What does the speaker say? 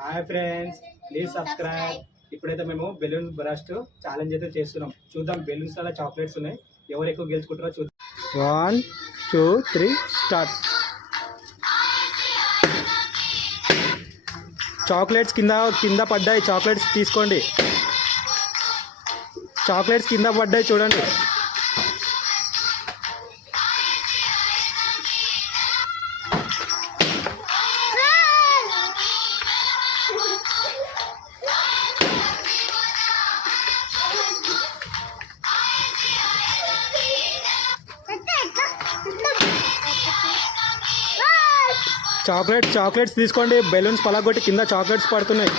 Hi friends, please subscribe. ఇప్పుడైతే మేము balloon burst challenge అయితే చేస్తున్నాం. చూద్దాం బెలూన్స్ అలా చాక్లెట్స్ ఉన్నాయి, ఎవరు ఎక్కువ గెలుచుకుంటారో చూద్దాం. 1 2 3 స్టార్ట్. చాక్లెట్స్ కింద కింద పడ్డాయి, చాక్లెట్స్ తీసుకోండి. చాక్లెట్స్ కింద పడ్డాయి చూడండి. చాక్లెట్స్ తీసుకోండి. బెలూన్స్ పలగొట్టి కింద చాక్లెట్స్ పడుతున్నాయి.